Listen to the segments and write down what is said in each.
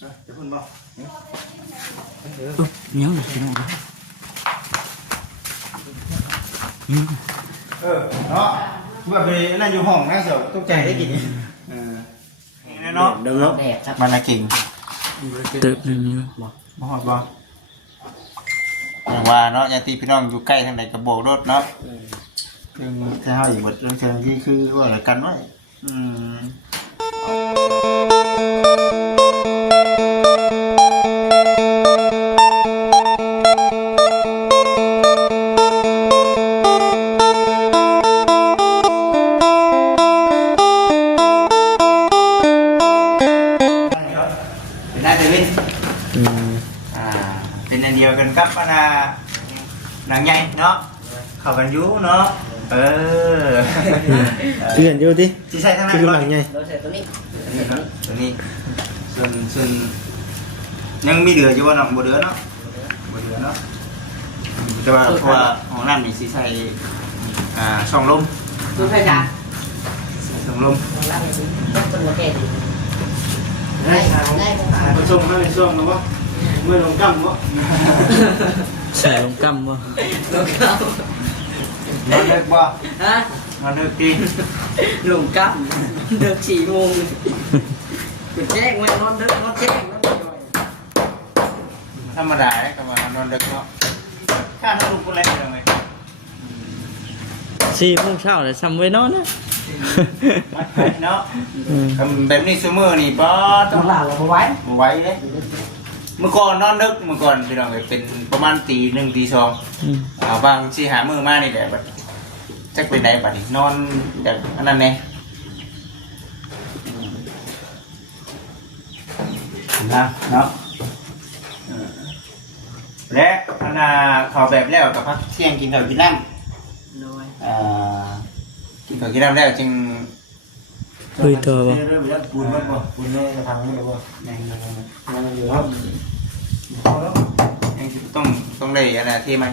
จะพูดบ่ยังพี่น้องเนาะแบบไปนั่นอยู่ห้องนะเสียวตกใจได้กินเนาะเดิมเนาะมันละกิ่งเติบนึงอยู่บ่ฮอดบ่อย่างว่าเนาะญาติพี่น้องอยู่ใกล้ทางใดก็บอกรถเนาะซึ่งถ้าเฮาอยู่เรื่องเชิงที่คือว่าอะไรกันไว้เป็นอันเดียวกันกับนางใหญ่เนาะเข้ากันอยู่เนาะชื่อกันอยู่ดิที่ใช่ทั้งนั้นคือหลังไงตัวนี้ส่วนยังมีเดืออยู่ว่าน้องบ่เดือเนาะแต่ว่าเพราะว่าของน้ำนี่สิใส่ช่องลมตัวใครจ้าช่องลมเป็นโอเคได้ผสมในช่วงนะวะเมื่อลงกำวะใส่ลงกำบ่ลงกนอนเด็กบ่ฮะนอนเด็กกินลงกำเดิน4 โมงกูแจ้งไว้นอนเด็กนอนแจ้งธรรมดาเลยกับว่านอนเด็กเนาะข้าทำลูกคนแรกเลยไหม4 โมงเช้าเลยซ้ำไว้นอนนะเนาะแบบนี้ซูเมอร์นี่ป้าต้องหลับเราไว้เลยเมื่อก่อนนอนดึกเมื่อก่อนพี่น้องเป็นประมาณตี 1 ตี 2บางที่หามือมานี่แหละแบบจักเป็นไหนบัดนี้นอนแบบอันนั้นไงนะเนาะและอันน่ะขอแบบแล้วกับพักเที่ยงกินข้าวกินน้ำกินข้าวกินน้ำแล้วจึงคุยตัวบ่เริ่มแล้วปูนมันบ่ปูนเนี่ยจะพังมันบ่แรงมันอยู่ครับยังต้องได้อะไรที่ไหม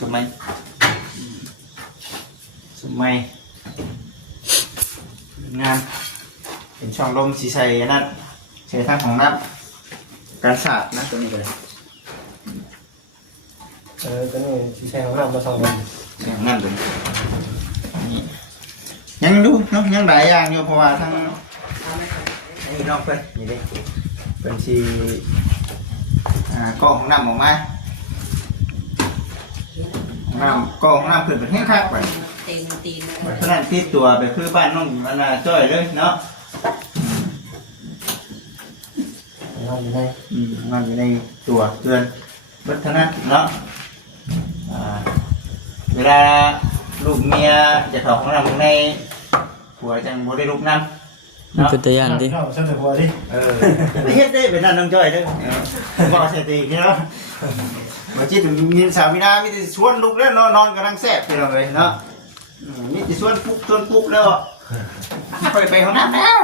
สมัยงานเป็นช่องลมสีใสนั่นใช้ทางของน้ำการสาดนะตัวนี้เลยตัวนี้สีใสของน้ำมาช่องลมเสียงนั่นเลยยังดูเนาะยังหลายอย่างอยู่เพราะว่าทั้งนี่นอกไปนี่ดิเป็นสีกองของน้ำออกมาน้ำกองน้ำขึ้นเป็นแห้งคักไปเพราะนั้นที่ตัวไปคือบ้านน้องอันน่ะจ้อยเลยเนาะนอนอยู่ในตัวเตือนวัฒนะเนาะเวลาลูกเมียจะถอดของน้ำในหัวจังบ่ได้ลูกน้ำมันเป็นตัวอย่างดิใช่หัวดิไม่เฮ็ดได้เป็นนั่นน้องจ้อยเด้อบอกเสตีนี่เนาะมาจิตมีสามีนามีแต่ชวนลูกแล้วนอนกำลังแซ่บไปเลยเนาะมีแต่ชวนปุ๊บแล้วไปห้องน้ำแล้ว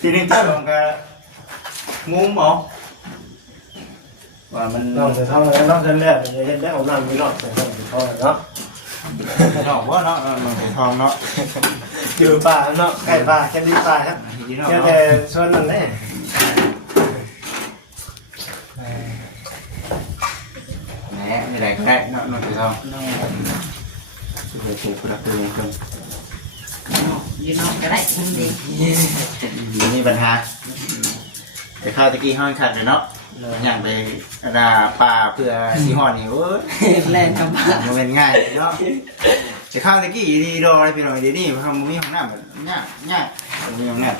ทีนี้เจ้าของก็งงหมอว่ามันนอกจากเท่านั้นนอกจากแรกจะเห็นได้ของน้ำมีนอกจากเท่านั้นเนาะนอกว่าเนาะมันเป็นทองเนาะอยู่ป่าเนาะไก่ป่าแค่ดีป่าครับแค่ส่วนนั้นแหละแหมไม่ได้ก็ได้เนาะนอกจากทองช่วยถูกประตูเพิ่มยืนนอนก็ได้ทำดีมีปัญหาแต่ข้าวตะกี้ห้องขัดเลยเนาะอย่างไปราป่าเพื่อสีหอนนี่โอ้ยแรงกับบ้ามันเป็นง่ายเนาะแต่ข้าวตะกี้ดีดออะไรพี่น้องดีนี่ทำมีของน้ำแบบง่ายมีของน้ำ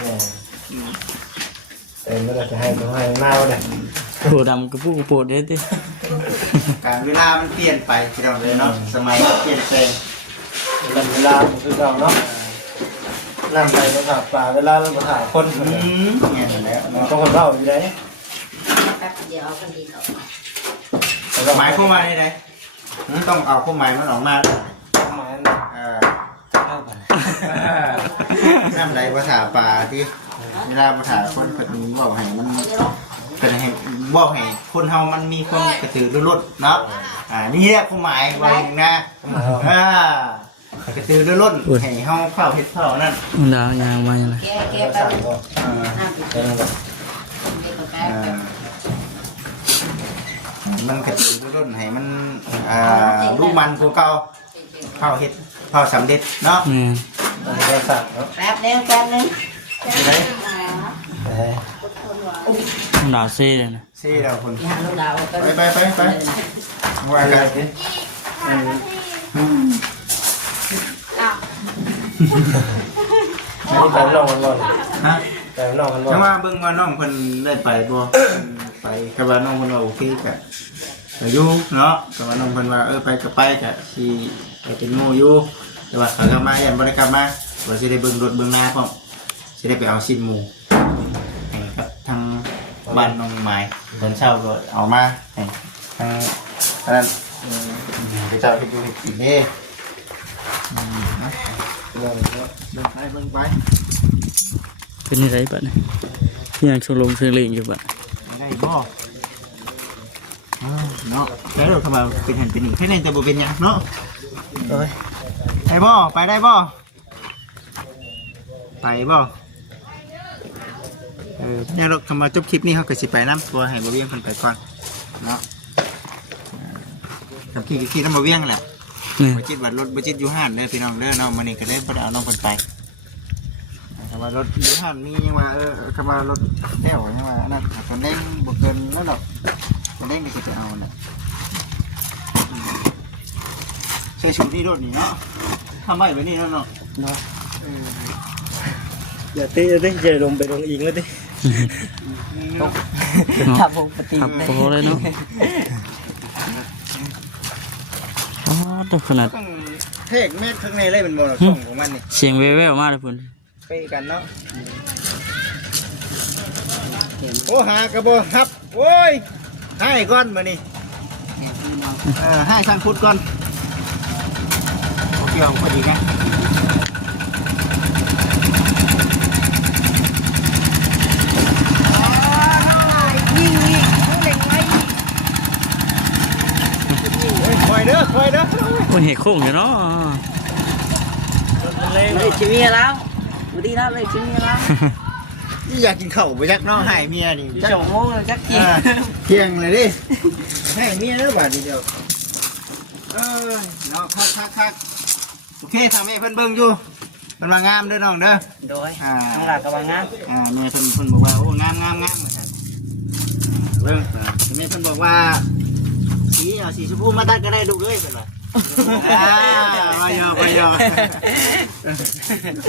เมื่อจะให้ต้องให้หน้าเนี่ยโผล่ดำกับผู้โผล่เด็ดดิการเวลามันเปลี่ยนไปพี่น้องเลยเนาะสมัยเปลี่ยนแปลงเวลาคือเราเนาะน้ำไปเราถาป่าเวลาเราถาคนเนี่ยแล้วต้องคนเล่าอยู่ไหนแป๊บเดียวเอากันดีต่อหมายเข้ามาได้ไหมต้องเอาข้อหมายมันออกมาหมายน้ำไหลภาษาป่าที่เวลาภาษาคนกระตือบอกให้มันเป็นให้บอกให้คนเฮามันมีความกระตือรือร้นเนาะนี่แหละข้อหมายไว้นะกระตือรือร้นให้เฮาเข้าเฮ็ดเข้านั่นดาวยางมาอย่างไรแกไป มันกระตุ้นรุ่นให้มันลูกมันกูเก่าข้าวเฮ็ดข้าวสำเร็จเนาะ เราสั่งเนาะ แป๊บนึงแป๊บนึง ได้ ต้องดาวเซ่เลยนะ ซี่เราคน อย่าลูกดาว ไปว่ากัน นี่ไปลองกันบ่ ฮะ ไปลองกันบ่ ถ้าว่าเบิ่งว่าน้องเพิ่นได้ไปบ่ไปก็ว่าน้องเพิ่นว่าโอเคก็อยู่เนาะแต่ว่าน้องเพิ่นว่าไปก็ไปก็สิไปเป็นหมู่อยู่แต่ว่าเขากลับมายันบ่ได้กลับมาว่าสิได้เบิ่งรถเบิ่งนาพร้อมสิได้ไปเอาชิ้นหมูให้กับทางบ้านน้องไม้ตอนเช้าก็เอามาให้ทางนั้นไปเจ้าเฮ็ดอยู่เฮ็ดกินเด้เบิ่งไป เป็นอะไรบ้างเนี่ยยังชงลงเสียงเล่งอยู่บ้าง ได้บ่เนาะแล้วเราทำไมเป็นหันเป็นหนึ่งแค่นั้นจะบ่เป็นหยังเนาะไปบ่ไปได้บ่ไปบ่เนี่ยเราทำมาจบคลิปนี้เขาก็สิไปน้ำตัวให้บ่เวียงคนไปก่อนเนาะกับขี่น้ำบ่เวียงแหละบ่จิตวัดรถบ่จิตอยู่ห้านเด้อพี่น้องเด้อเนาะมื้อนี้ก็ได้บ่ได้เอาน้องคนไปคำว่ารถอยู่ห้านมียังว่าคำว่ารถแก้วยังว่านั่นคนเด้งบ่เกินนั่นหรอกคนเด้งก็สิไปเอาน่ะใช้ชุดนี้รถนี่เนาะทำไว้แบบนี้เนาะเนาะ อย่าเตะดิอย่าลงไปลงอิงแล้วดิ ถ้าปกติ ขับโปเลยเนาะอ๋อตัวขนาด ต้องเทกเม็ดข้างในเลยเป็นบ่อส่งของมันนี่ เสียงแว่วๆมากเลยพุ่น ไปกันเนาะโอ้หากระบอกครับโอ้ยให้ก้อนมานี่ให้ช่างพุดก่อนโอเคเอาพอดีนะคอยเด้อ คนเห็ดโค้งอยู่เนาะ เลยชิมีแล้วดูดีแล้วเลยชิมีแล้ว นี่อยากกินข้าวไปยักน้องให้เมียนี่ สองโมงเลยจักกิน เที่ยงเลยดิให้เมียแล้วบาทเดียวเนาะคักโอเคทำให้เพิ่นเบิ่งอยู่เป็นว่างามเด้อน้องเด้อ โดยน้องหลักกำลังงาน เมียเพิ่นบอกว่าโอ้งามเหมือนกันเบิ่งเมียเพิ่นบอกว่าสีเอาสีชมพูมาตัดก็ได้ดูเลยเพิ่นว่ามาเยอะ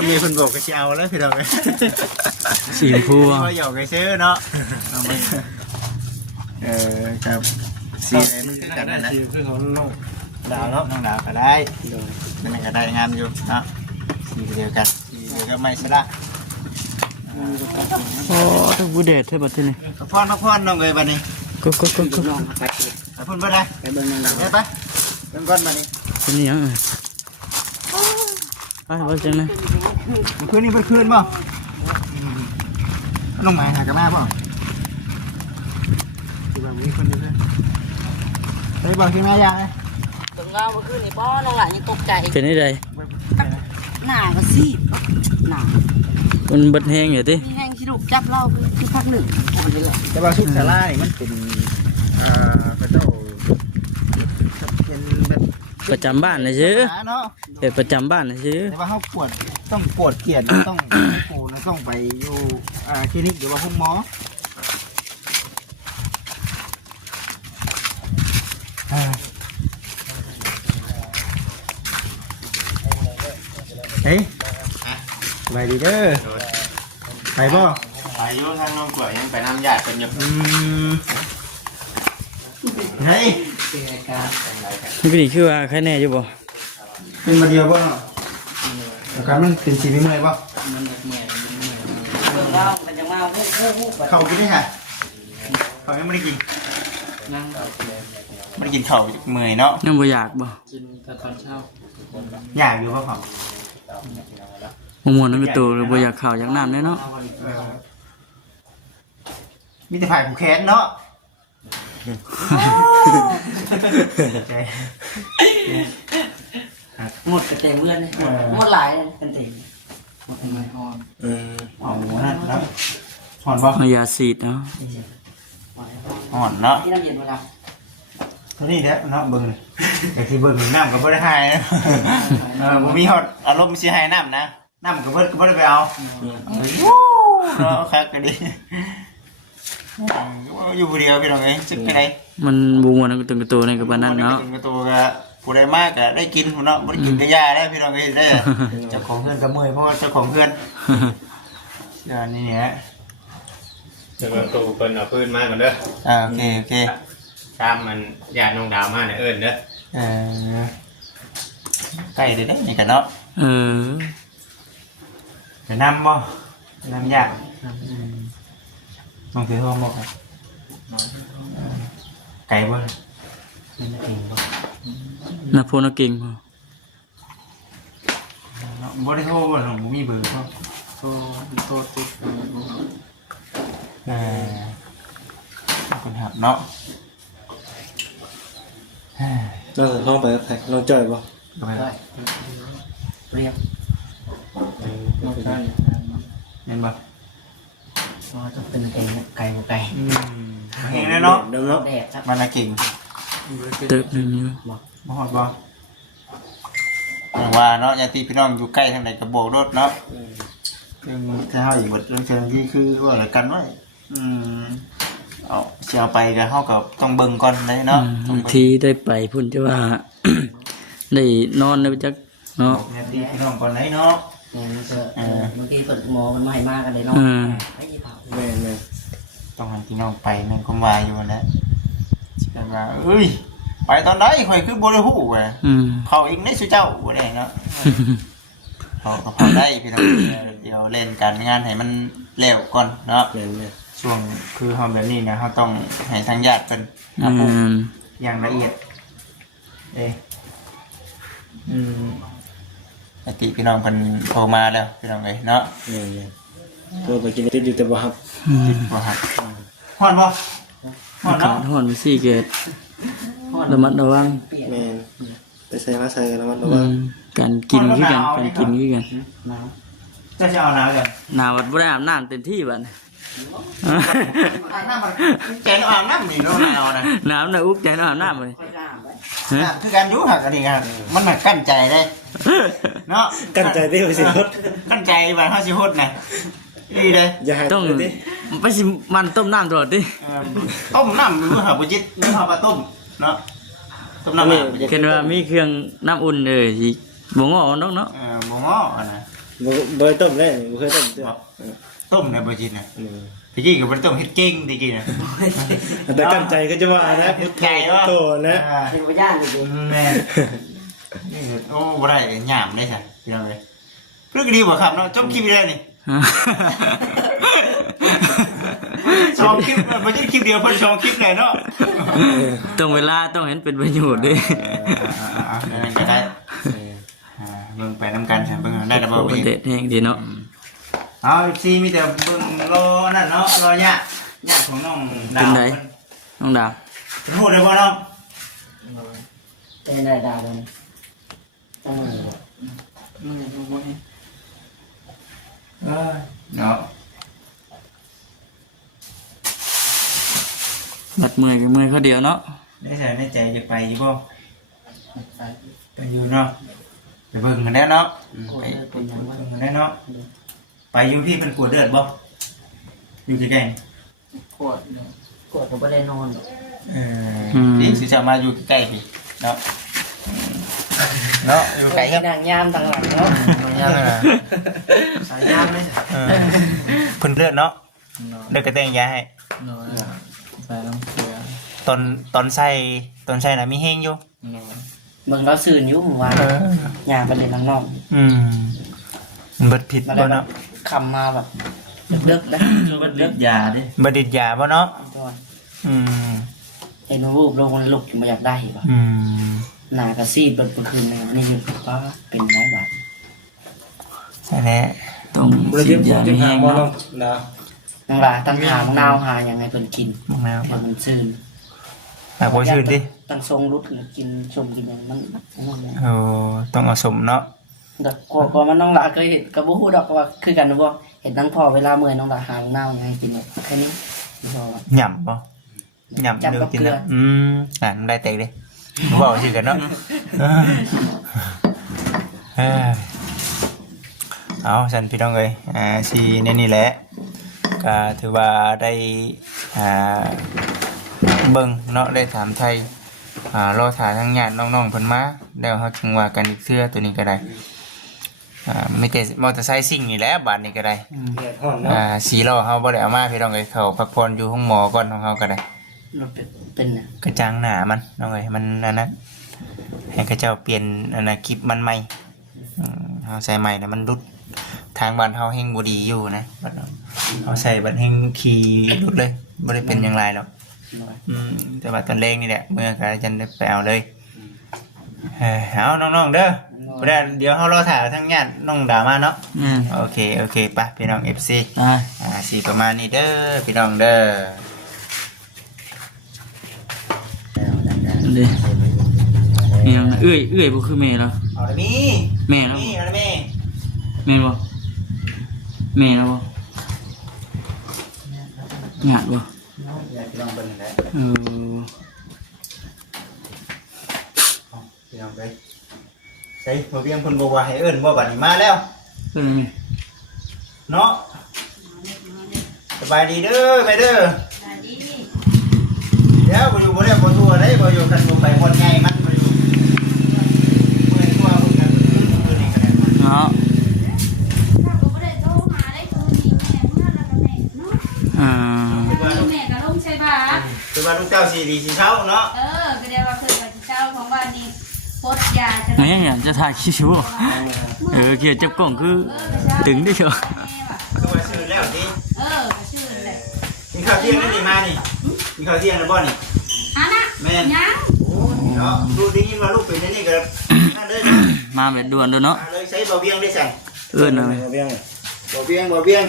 เมียเพิ่นบอกก็สิเอาแล้วพี่น้องเอ้ย สีชมพู มาหยอกกันซื้อเนาะครับสีอะไรมันกันนะ คือของน้องดาวเนาะ น้องดาวก็ได้นั่นก็ได้งามอยู่เนาะสีเดียวกันสีเดียวกันไม่สละ โอ้ตัวบูเดทเท่าบัดนี้ พักผ่อนน้องเอ้ยบัดนี้ ก็ น้องไป ไปพุ่นเบิ่งได้ ไปเบิ่งน้องดาว ไปเบิ่งก่อนบัดนี้ เป็นยังไปว่าจังนะ คืนนี้เป็นคืนบ่น้องหมายหากระมาบ่คือแบบมีคนอยู่ด้วยเฮ้ยบอกที่แม่ยังไง ถึงเราเมื่อคืนนี่ป้อน้องหลานยังตกใจ เป็นยังไง หน้าก็ซีดหน้า มันเบิดแห้งอยู่ดิ มีแห้งชิลุกจับเราคือพักหนึ่ง แต่ว่าชุดสาลานี่มันเป็นพระเจ้าเป็นแบบ ประจำบ้านนะซื้อ เนาะ เป็นประจำบ้านนะซื้อ แต่ว่าเขาต้องปวดเกียดต้องปูนะต้องไปอยู่คลินิกหรือว่าห้องหมอเฮ้ยไปดีเด้อไปบ่ อายุทางน้องกล้วยยังไปน้ำยาเป็นอยู่ เฮ้ย นี่ก็ดีคือว่าใครแน่อยู่บ่ เป็นมาเดียวบ่อาการมันเป็นสีไม่เมื่อยบ่ เบิ่งเรามันจะมาฮู้ไป เขากินได้ค่ะเขายังไม่ได้กิน นั่ง ไม่ได้กินข้าวเมื่อยเนาะ ยังบ่อยากบ่ กินแต่ตอนเช้า อยากอยู่ป่ะเขา บ่ม่วนนั่นก็โตเลยบ่อยากข้าวอยากน้ำแน่เนาะ มีแต่ผ่ายผูแขนเนาะ หมดกระเตงเมื่อนเลยหมดหลายกันเตงหมดทำไมฮอน อ๋อนั่นแล้วห่อนป่ะ เอายาสีดเนาะ ห่อนเนาะ ที่น้ำเย็นเวลา เท่านี้แหละเนาะเบิ่งเลยแต่ที่เบิ่งน้ำก็บ่ได้หายนะบ่มีฮอดอารมณ์สิให้น้ำนะน้ำก็บ่ได้ไปเอาเนาะคักก็ดีอยู่ผู้เดียวพี่น้องเอ้ยสึกไปไหน มันบูมันตึงกระตัวในกับนั้นเนาะ ตัวก็ผู้ใดมากก็ได้กินเนาะบ่ได้กินก็ยาได้พี่น้องเอ้ยได้เจ้าของเพื่อนก็เมื่อยเพราะว่าเจ้าของเพื่อนอย่างนี้เนี่ย จะเบิ่งตู้เพิ่นเอาพื้นมาก่อนเด้อ โอเค ตามมันญาติน้องดาวมาเนี่ยเอิ้นเด้อ ใกล้ได้นี่กันเนาะ ไปนำบ่นำยากต้องถือห้องบ่ครับไก่บ่ น่าโพน่าเก่งบ่ บ่ได้โทรบ่หรอกบ่มีเบอร์บ่โทรติดคนหับเนาะ เราจะเข้าไปกับใครน้องจ่อยป่ะ ไป เรียบ เห็นบ่ ว่าจะเป็นไก่ไก่ไก่ เห็นแล้วเนาะ เดิมเนาะ แดดครับ มันละเก่ง เติบนึงอยู่ บ่ฮอดบ่อย่างว่าเนาะญาติพี่น้องอยู่ใกล้ทางใดก็บอกรถเนาะซึ่งถ้าเฮาอยู่บ่เรื่องเชิงที่คือว่าอะไรกันไว้เอาสิเอาไปก็เฮาก็ต้องเบิ่งก่อนเลยเนาะ บางทีได้ไปพุ่นจะว่า ได้นอนได้จักเนาะ ญาติพี่น้องก่อนเลยเนาะ เนี่ยมันจะบางทีเปิดหมอมันไม่มากกันเลยเนาะไม่ยี่เผา แม่แม่ ต้องให้พี่น้องไปนั่นคงว่าอยู่แล้วสิกันว่าเอ้ยไปตอนใดข่อยคือบ่ได้ฮู้เว้ยเขาอีกในสุเจ้าบ่ได้เนาะเขาก็พอได้พี่น้องเดี๋ยวเล่นการงานให้มันแล้วก่อนเนาะ แม่แม่ ช่วงคือเฮาแบบนี้นะเฮาต้องให้ทางญาติเพิ่นอย่างละเอียดปกติพี่น้องเพิ่นโทรมาแล้วพี่น้องเอ้ยเนาะ แม่แม่ตัวไปกินติดอยู่แต่บ่ครับ บ่ครับฮ้อนบ่ฮ้อน ขา เนาะ ดห่อนไปสี่เกตระมัดระวัง แม่ไปใส่มาใส่กันแล้วมันระวัง การกินคือกันการกินคือกัน น้ จะสิเอาน้ำกัน หนาวบ่ได้อาบน้ำเต็มที่บัด อาบน้ำมันแกนอาบน้ำนี่เนาะเอานะ น้ำน่ะอุ๊บใจอาบน้ำเลย ำค่อยกล้าไว้ น้ำคือการอยู่หักอันนี้ครับมันหนักกั้นใจได้เนาะ กันใจได้ไปสิรถ กั้นใจว่าเฮาสิโฮดนะอีเด้ อย่าให้ ต้อง ดิ ไปสิมันต้มน้ำตลอดดิ ต้มน้ำอยู่หักบ่จิตนี่เฮามาต้มเนาะต้มน้ำ เห็นว่ามีเครื่องน้ำอุ่นเลยสิบ่งอน้องเนาะ บ่ง้ออันน่ะ บ่เคยต้มเลยบ่เคยต้มเด้อ ต้มได้บ่จิตน่ะตะกี้ก็บ่ได้ต้มเฮ็ดเก่งตะกี้น่ะ แต่กันใจก็จะว่านะพุทโธนะ เป็นพยานจริง แม่นี่โอ้บ่ได้หยามได้ซะพี่น้องเอ้ยเพิ่นก็ดีบ่ครับเนาะจบคลิปได้นี่สองคลิปบ่ใช่คลิปเดียวเพิ่นสองคลิปเลยเนาะ ต้องเวลาต้องเห็นเป็นประโยชน์ด้วย ก็ได้เบิ่งไปนำกันเบิ่งได้ดับเบิล ประเทศแห่งดีเนาะ เอาซีมีแต่เบิ่งรอนั่นเนาะรอยะยะของน้องดาว น้องดาว พูดได้บ่น้อง ๆเป็นได้ดาวเลยต้อง เนาะ มัดมือกับมือเขาเดียวเนาะ ได้ใส่ในใจจะไปอยู่บ่ไปอยู่เนาะไปเบิ่งกันได้เนาะ โคตรเป็น ไป อย่างว่า เบิ่งกันได้เนาะไปอยู่ที่มันปวดเลือดบ่อยู่ที่ใกล้ โคตรก็ไม่ได้นอน นี่สิจะมาอยู่ใกล้พี่เนาะเนาะอยู่ไกลครับ นางยามต่างหลังเนาะ ยังไงสายยามเลยเพิ่นเลือดเนาะเลือดกระเตงยาให้ ใส่น้ำเกลือ ตอนใส่น่ะมีเฮงอยู่ เบิ่งเราสื่นยุ่งวานยามไปเลยนางนอก มันเบิดผิดบ่เนาะ คำมาแบบเลิกนะเลิก ยาดิ บ่ดิดยาบ่เนาะ ก่อน อืม เห็นรูปลงมันลุกมาอยากได้ป่ะ อืม หนากระซีดเบิดคืนนึงนี่คือป้าเป็นร้อยบาท ใช่แล้ว ต้อง บ่ได้ ฉี เย็ ด บ ยา จึง แห้ หาง บ่น้อ เนาะ งดาว น้องลาตั้งหามนาวหายังไงเพิ่นกิน มองแล้ว เดี๋ยวมันซื่น หากบ่ชื่นดิ ตั้งทรงรุดกินชมกินอย่างมัน ต้องเอาสมเนาะ แต่ก็มันน้องลาเคยเห็นกับบูฮู้ดอกว่าคือกันนะบ่เห็นตั้งพอเวลาเมื่อยน้องลาหาน้าวยังไงกินแค่นี้พอ หย่ำบ่ หยำดูกินนะอ่านได้เตะดิบอกชื่อกันเนาะเอาฉันพี่น้องเลยสีนี่แหละก็ถือว่าได้เบิ่งเนาะได้ถามไทยรอถ่ายทางญาติน้องๆเพิ่นมาแล้วเฮาจึงว่ากันอีกเทื่อตัวนี้ก็ได้ไม่แต่มอเตอร์ไซค์ซิ่งนี่แหละบาดนี้ก็ได้สีล้อเฮาบ่ได้เอามาพี่น้องเอ้ยเขาพักผ่อนอยู่ห้องหมอก่อนของเฮาก็ได้ รถเป็นน่ะ กระจังหน้ามันน้องเอ้ยมันอันนั้นให้เขาเจ้าเปลี่ยนอันน่ะคลิปมันใหม่เฮาใส่ใหม่แล้วมันรุดทางบ้านเฮาแฮงบ่ดีอยู่นะบัดเฮาใส่บัดแฮงขี่รุดเลยบ่ได้เป็นหยังไรหรอกแต่ว่าตอนแรกนี่แหละเมื่อก็จันได้ไปเอาเลยเอาน้องๆเด้อเดี๋ยวเฮารอถ่ายทั้งญาติน้องดามาเนาะโอเคไปพี่น้อง FC สิประมาณนี้เด้อพี่น้องเด้อ เด้ยังเอื้อยบ่คือแม่แล้ว เอาละมี แม่แล้ว มีเอาละมี แม่บ่แม่แล้วบ่งานบ่ อย่าพี่น้องเบิ่งนั่นแหละ พี่น้องไปใช่บ่เพียงเพิ่นบอกว่าให้เอิ้นบ่บัดนี้มาแล้วเนาะสบายดีเด้อไปเด้อเดี๋ยวบ่อยู่บ่ได้บ่ทัวได้บ่อยู่กันบ่ไปฮอดใหญ่มันบ่อยู่เมื่อยตัวเพิ่นกันคืนนี้ก็ได้ เนาะแม่ก็ลงใช่ป่ะ คือว่าลูกเจ้าสิดีสิเช้าเนาะ ก็ได้ว่าคือกับเจ้าของบ้านนี้พดยาจะ ไหนอย่างจะถ่ายคลิปบ่เกี่ยวจับกล้องคือตึงได้เชียว คือว่าชื่อแล้วสิ ก็ชื่อเลย กินข้าวเที่ยงนั่นนี่มานี่กินข้าวเที่ยงแล้วบ่นี่ อันน่ะ แม่น ยัง เนาะลูกได้ยินว่าลูกเป็นนี่ก็นั่นเด้อเนาะ มาแบบด่วนเด้อเนาะ เลยใช้บ่เวียงได้สั่ง เอิ้นเอา เบี้ยง บ่เวียงบ่เวียง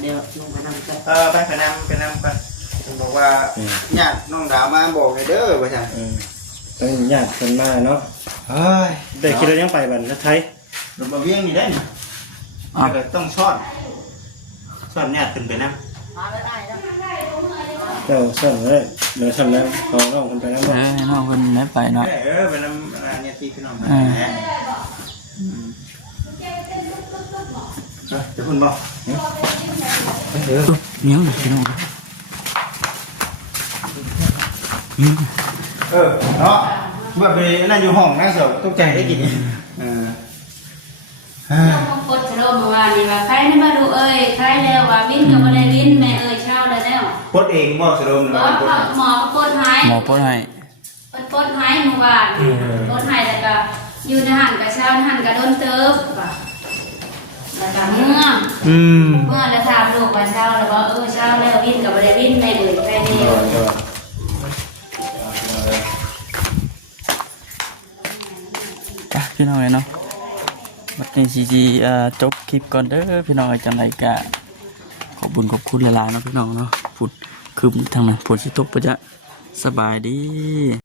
เดี๋ยวลงไปนั่งกัน ไปพนำกันผมบอกว่าญาติน้องดาวมาบอกให้เด้อว่าซั่น ต้องญาติคนมาเนาะ เฮ้ย ได้คิดเรายังไปบันทัดไทย รถบ่เวียงนี่ได้นี่ก็ต้องซ่อนญาติขึ้นไปนำ เจ้าสั่งเลยเดี๋ยวทำแล้วเขาน้องคนไปแล้วบ่ น้องเพิ่นได้ไปเนาะ ไปนำเนี่ยที่พี่น้องมาจะคุณบอก เมียงพี่น้อง เนาะเมื่อไปนั่นอยู่ห้องนั่งเสือตกใจได้กินต้องพดจะโดนเมื่อวานนี่ว่าใครไม่มาดูใครแล้วว่าวินกับอะไรวินแม่เช่าเลยแล้ว พดเองบ่สะดมหรือว่าพด หมอพดหาย หมอปดให้ พดหายเมื่อวานพดหายแล้วก็อยู่ในหันกับเช่าหันกับโดนเติบแล้วก็เมื่อแล้วถามลูกว่าเช่าแล้วว่าเช่าแล้ววินกับอะไรวินแม่ใครเนี่ย พี่น้องเนาะบัดนี้สิจบคลิปก่อนเด้อพี่น้องจังไดก็ขอบคุณหลายๆเนาะพี่น้องเนาะพูดคือทางนั้นฝนสิตกปะจ๊ะสบายดี